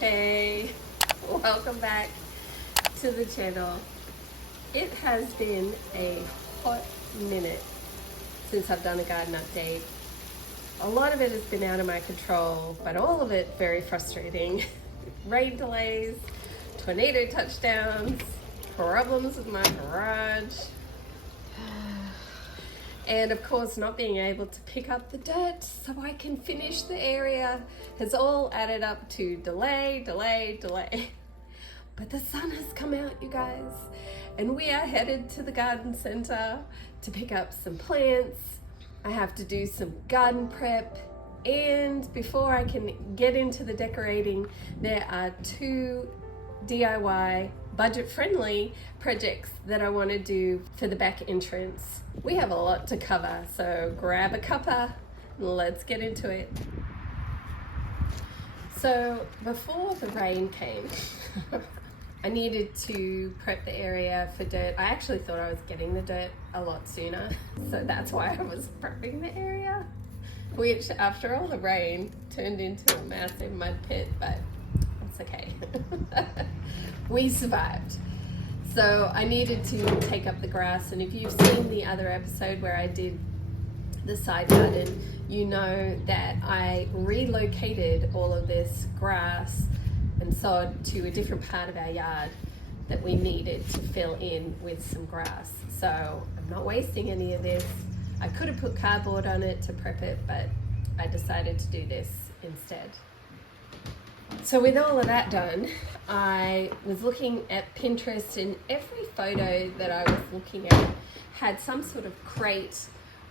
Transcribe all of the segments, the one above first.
Hey, welcome back to the channel. It has been a hot minute since I've done a garden update. A lot of it has been out of my control, but all of it very frustrating. Rain delays, tornado touchdowns, problems with my garage, and of course not being able to pick up the dirt so I can finish the area has all added up to delay. But the sun has come out, you guys, and we are headed to the garden center to pick up some plants. I have to do some garden prep, and before I can get into the decorating, there are two DIY budget-friendly projects that I want to do for the back entrance. We have a lot to cover, so grab a cuppa and let's get into it. So before the rain came, I needed to prep the area for dirt. I actually thought I was getting the dirt a lot sooner, so that's why I was prepping the area, which after all the rain turned into a massive mud pit, but it's okay. We survived. So I needed to take up the grass, and if you've seen the other episode where I did the side garden, you know that I relocated all of this grass and sod to a different part of our yard that we needed to fill in with some grass. So I'm not wasting any of this. I could have put cardboard on it to prep it, but I decided to do this instead. So with all of that done, I was looking at Pinterest, and every photo that I was looking at had some sort of crate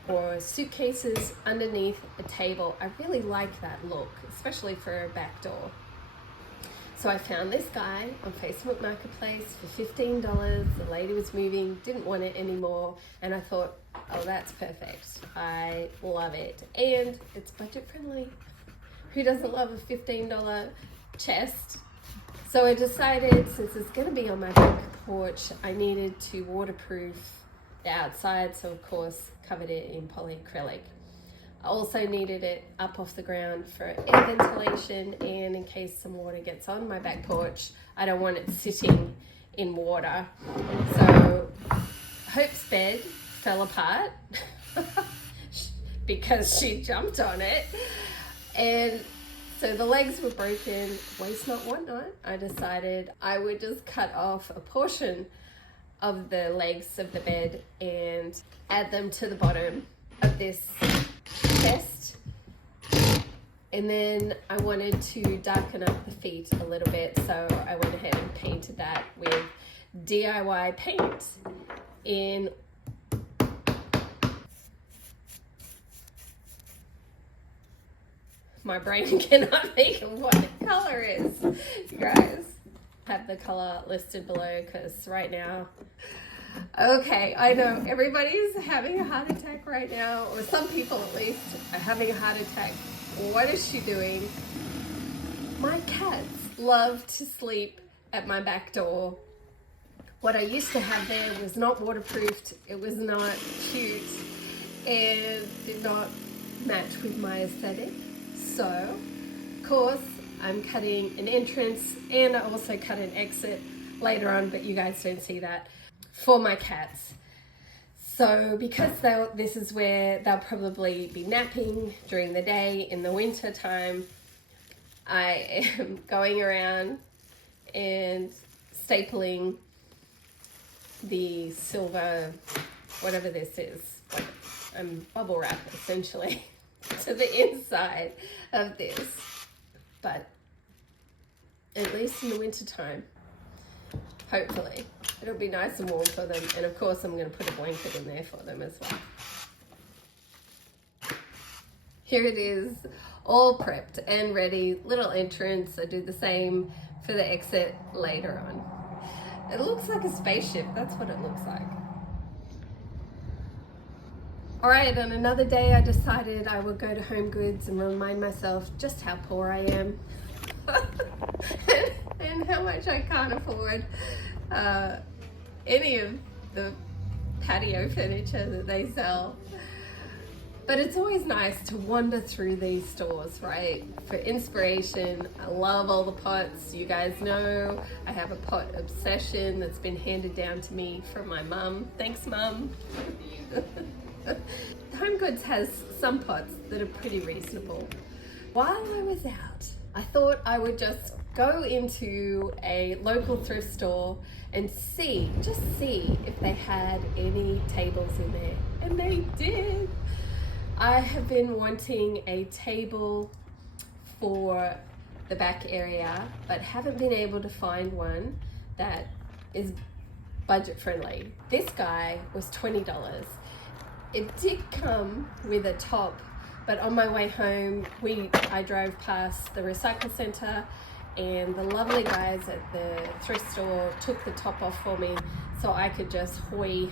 or suitcases underneath a table. I really like that look, especially for a back door. So I found this guy on Facebook Marketplace for $15. The lady was moving, didn't want it anymore, and I thought, oh, that's perfect. I love it, and it's budget friendly. Who doesn't love a $15 chest? So I decided, since it's going to be on my back porch, I needed to waterproof the outside, so of course covered it in polyacrylic. I also needed it up off the ground for air ventilation, and in case some water gets on my back porch, I don't want it sitting in water. So Hope's bed fell apart because she jumped on it, and so the legs were broken. Waste not, want not. I decided I would just cut off a portion of the legs of the bed and add them to the bottom of this chest. And then I wanted to darken up the feet a little bit, so I went ahead and painted that with DIY paint in my brain cannot think of what the color is, you guys. I have the color listed below because right now, okay, I know everybody's having a heart attack right now, or some people at least are having a heart attack. What is she doing? My cats love to sleep at my back door. What I used to have there was not waterproofed, it was not cute, and did not match with my aesthetic. So, of course, I'm cutting an entrance, and I also cut an exit later on, but you guys don't see that, for my cats. So because this is where they'll probably be napping during the day in the winter time, I am going around and stapling the silver, whatever this is, bubble wrap essentially, to the inside of this. But at least in the winter time, hopefully it'll be nice and warm for them, and of course I'm going to put a blanket in there for them as well. Here it is, all prepped and ready, little entrance. I do the same for the exit later on. It looks like a spaceship, that's what it looks like. Alright, on another day I decided I would go to Home Goods and remind myself just how poor I am and how much I can't afford any of the patio furniture that they sell. But it's always nice to wander through these stores, right? For inspiration. I love all the pots. You guys know I have a pot obsession that's been handed down to me from my mum. Thanks, Mum. Home Goods has some pots that are pretty reasonable. While I was out, I thought I would just go into a local thrift store and just see if they had any tables in there. And they did. I have been wanting a table for the back area, but haven't been able to find one that is budget friendly. This guy was $20. It did come with a top, but on my way home, I drove past the recycle center, and the lovely guys at the thrift store took the top off for me so I could just hoy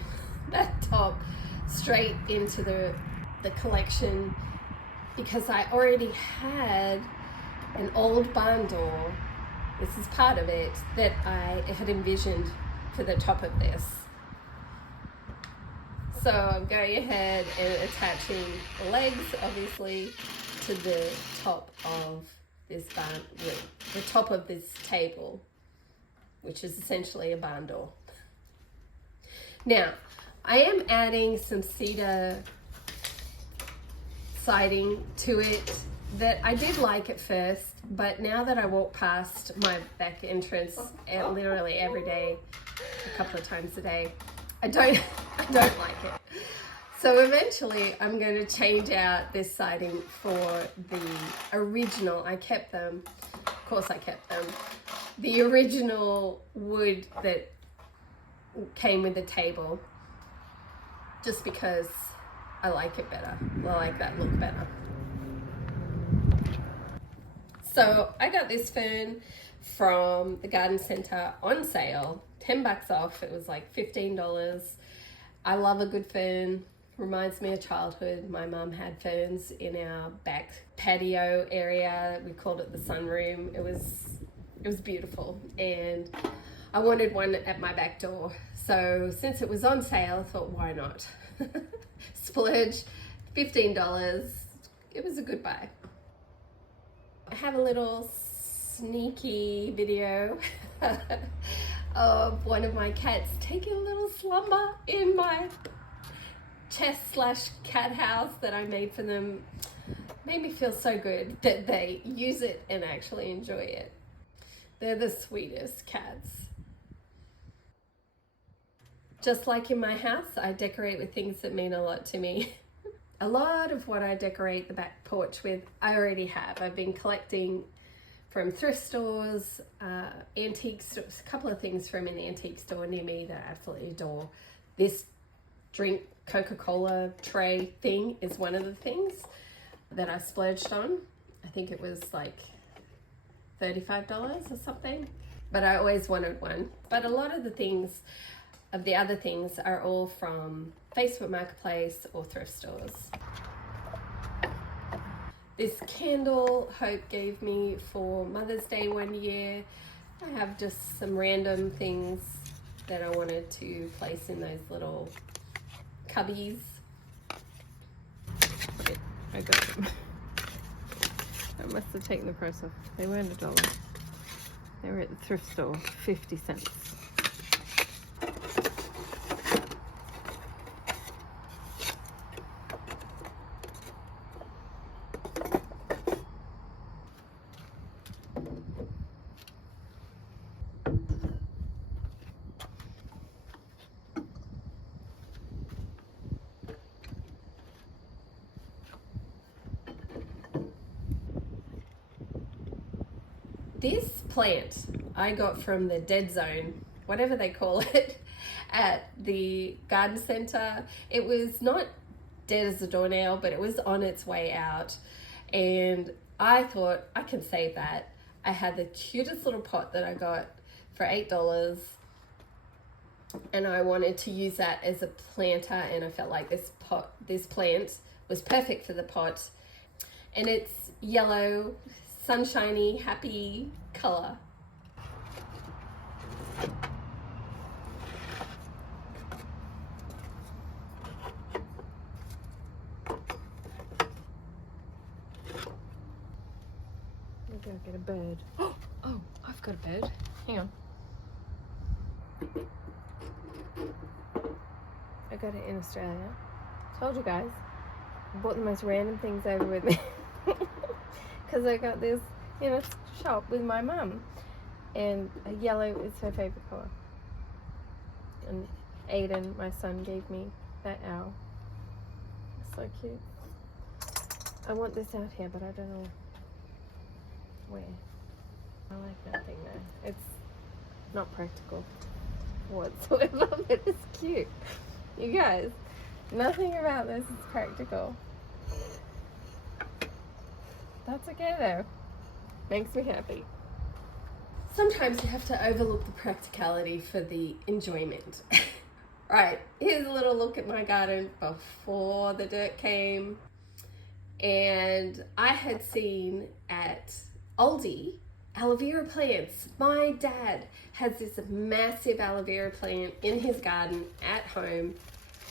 that top straight into the collection, because I already had an old barn door, this is part of it, that I had envisioned for the top of this. So I'm going ahead and attaching the legs, obviously, to the top of this barn, the top of this table, which is essentially a barn door. Now, I am adding some cedar siding to it that I did like at first, but now that I walk past my back entrance literally every day, a couple of times a day, I don't like it. So eventually I'm going to change out this siding for the original. I kept them, of course I kept them, the original wood that came with the table, just because I like it better. I like that look better. So I got this fern from the garden center on sale, $10 off. It was like $15. I love a good fern. Reminds me of childhood. My mum had ferns in our back patio area. We called it the sunroom. It was beautiful, and I wanted one at my back door. So since it was on sale, I thought, why not? Splurge, $15. It was a good buy. I have a little sneaky video of one of my cats taking a little slumber in my chest/cat house that I made for them. Made me feel so good that they use it and actually enjoy it. They're the sweetest cats. Just like in my house, I decorate with things that mean a lot to me. A lot of what I decorate the back porch with, I already have. I've been collecting from thrift stores, antique stores, a couple of things from an antique store near me that I absolutely adore. This drink Coca-Cola tray thing is one of the things that I splurged on. I think it was like $35 or something, but I always wanted one. But a lot of the other things are all from Facebook Marketplace or thrift stores. This candle Hope gave me for Mother's Day one year. I have just some random things that I wanted to place in those little cubbies. I got them. I must have taken the price off. They weren't $1. They were at the thrift store, 50 cents. This plant I got from the dead zone, whatever they call it, at the garden center. It was not dead as a doornail, but it was on its way out. And I thought, I can save that. I had the cutest little pot that I got for $8. And I wanted to use that as a planter, and I felt like this plant was perfect for the pot. And it's yellow, sunshiny, happy color. bird. Oh, I've got a bird. Hang on. I got it in Australia. Told you guys. I bought the most random things over with me. Because I got this in a shop with my mum. And yellow is her favourite colour. And Aiden, my son, gave me that owl. It's so cute. I want this out here, but I don't know where. I like that thing though. It's not practical whatsoever, but it's cute. You guys, nothing about this is practical. That's okay though. Makes me happy. Sometimes you have to overlook the practicality for the enjoyment. Right, here's a little look at my garden before the dirt came. And I had seen at Aldi aloe vera plants. My dad has this massive aloe vera plant in his garden at home,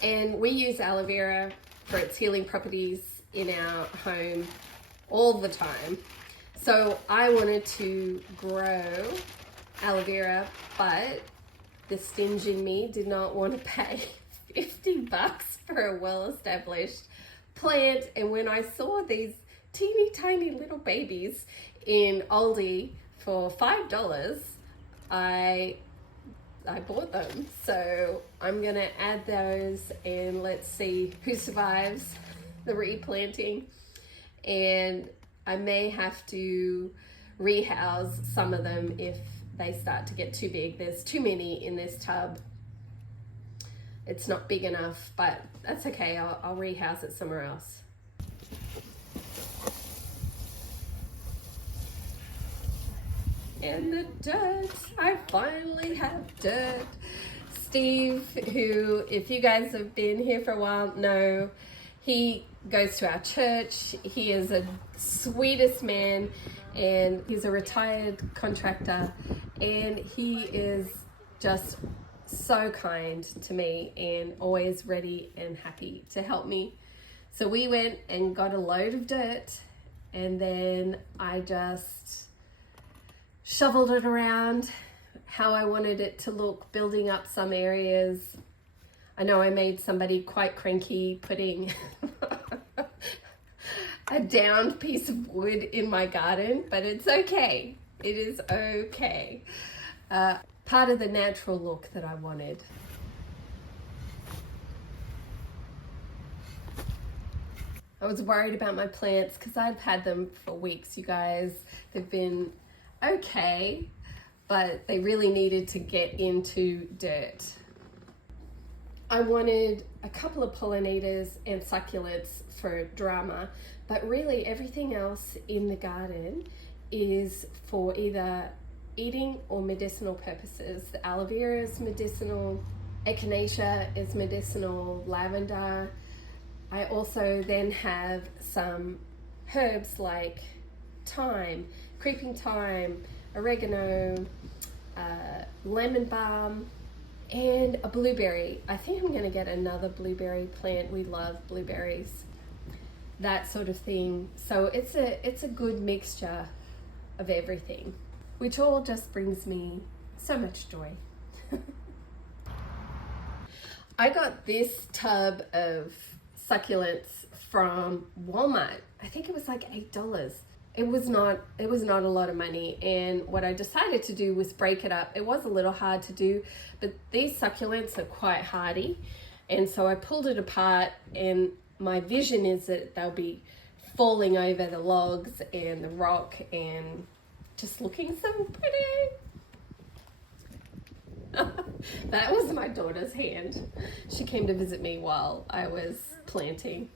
and we use aloe vera for its healing properties in our home all the time. So I wanted to grow aloe vera, but the stinge in me did not want to pay $50 for a well-established plant. And when I saw these teeny tiny little babies in Aldi for $5, I bought them. So I'm gonna add those and let's see who survives the replanting. And I may have to rehouse some of them if they start to get too big. There's too many in this tub. It's not big enough, but that's okay. I'll rehouse it somewhere else. And the dirt, I finally have dirt. Steve, who, if you guys have been here for a while, know he goes to our church. He is a sweetest man, and he's a retired contractor, and he is just so kind to me and always ready and happy to help me. So we went and got a load of dirt, and then I just shoveled it around how I wanted it to look, building up some areas. I know I made somebody quite cranky putting a downed piece of wood in my garden, but it's okay. It is okay. Part of the natural look that I wanted. I was worried about my plants because I've had them for weeks, you guys. They've been okay, but they really needed to get into dirt. I wanted a couple of pollinators and succulents for drama, but really everything else in the garden is for either eating or medicinal purposes. The aloe vera is medicinal, echinacea is medicinal, lavender. I also then have some herbs like thyme, creeping thyme, oregano, lemon balm, and a blueberry. I think I'm gonna get another blueberry plant. We love blueberries, that sort of thing. So it's a good mixture of everything, which all just brings me so much joy. I got this tub of succulents from Walmart. I think it was like $8. It was not a lot of money, and what I decided to do was break it up. It was a little hard to do, but these succulents are quite hardy, and so I pulled it apart, and my vision is that they'll be falling over the logs and the rock and just looking so pretty. That was my daughter's hand. She came to visit me while I was planting.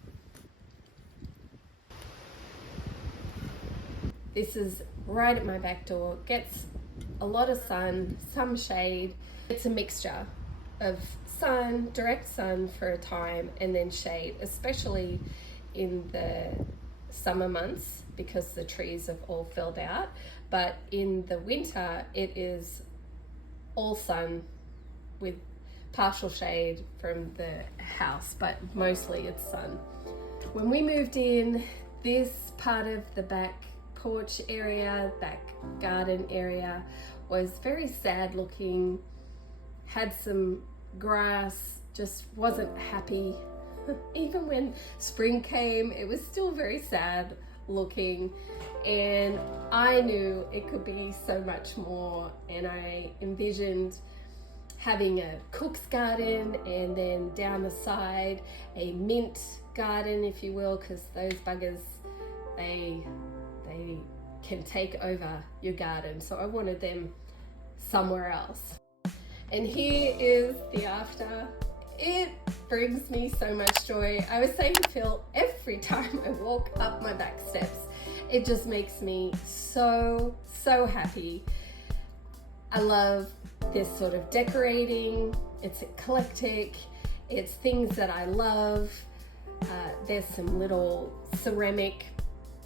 This is right at my back door. Gets a lot of sun, some shade. It's a mixture of sun, direct sun for a time, and then shade, especially in the summer months because the trees have all filled out. But in the winter, it is all sun with partial shade from the house, but mostly it's sun. When we moved in, this part of the back porch area, back garden area was very sad looking, had some grass, just wasn't happy. Even when spring came, it was still very sad looking, and I knew it could be so much more, and I envisioned having a cook's garden and then down the side a mint garden, if you will, because those buggers, they can take over your garden, so I wanted them somewhere else. And here is the after. It brings me so much joy. I was saying to Phil, every time I walk up my back steps, it just makes me so happy. I love this sort of decorating. It's eclectic. It's things that I love. There's some little ceramic,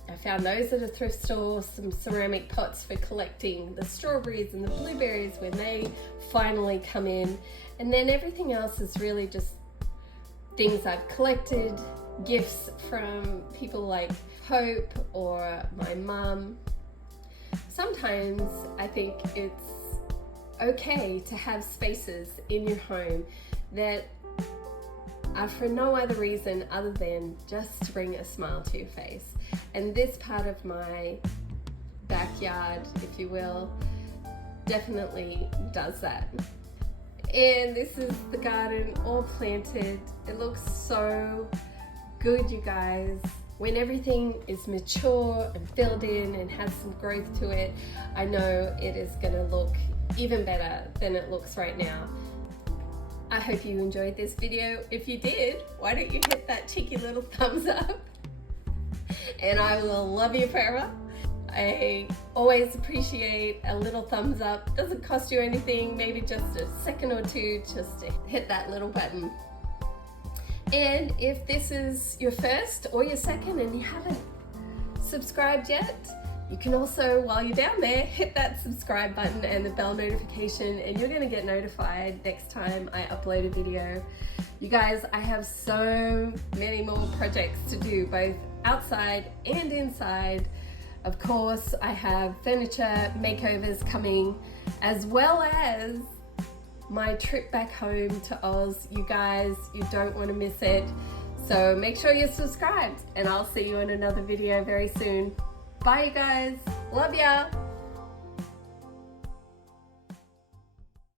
I found those at a thrift store, some ceramic pots for collecting the strawberries and the blueberries when they finally come in. And then everything else is really just things I've collected, gifts from people like Hope or my mum. Sometimes I think it's okay to have spaces in your home that are for no other reason other than just to bring a smile to your face. And this part of my backyard, if you will, definitely does that. And this is the garden all planted. It looks so good, you guys. When everything is mature and filled in and has some growth to it, I know it is gonna look even better than it looks right now. I hope you enjoyed this video. If you did, why don't you hit that cheeky little thumbs up? And I will love you forever. I always appreciate a little thumbs up. Doesn't cost you anything, maybe just a second or two just to hit that little button. And if this is your first or your second and you haven't subscribed yet, you can also, while you're down there, hit that subscribe button and the bell notification, and you're gonna get notified next time I upload a video. You guys, I have so many more projects to do, both outside and inside. Of course, I have furniture makeovers coming, as well as my trip back home to Oz. You guys, you don't want to miss it. So make sure you're subscribed, and I'll see you in another video very soon. Bye, you guys. Love ya.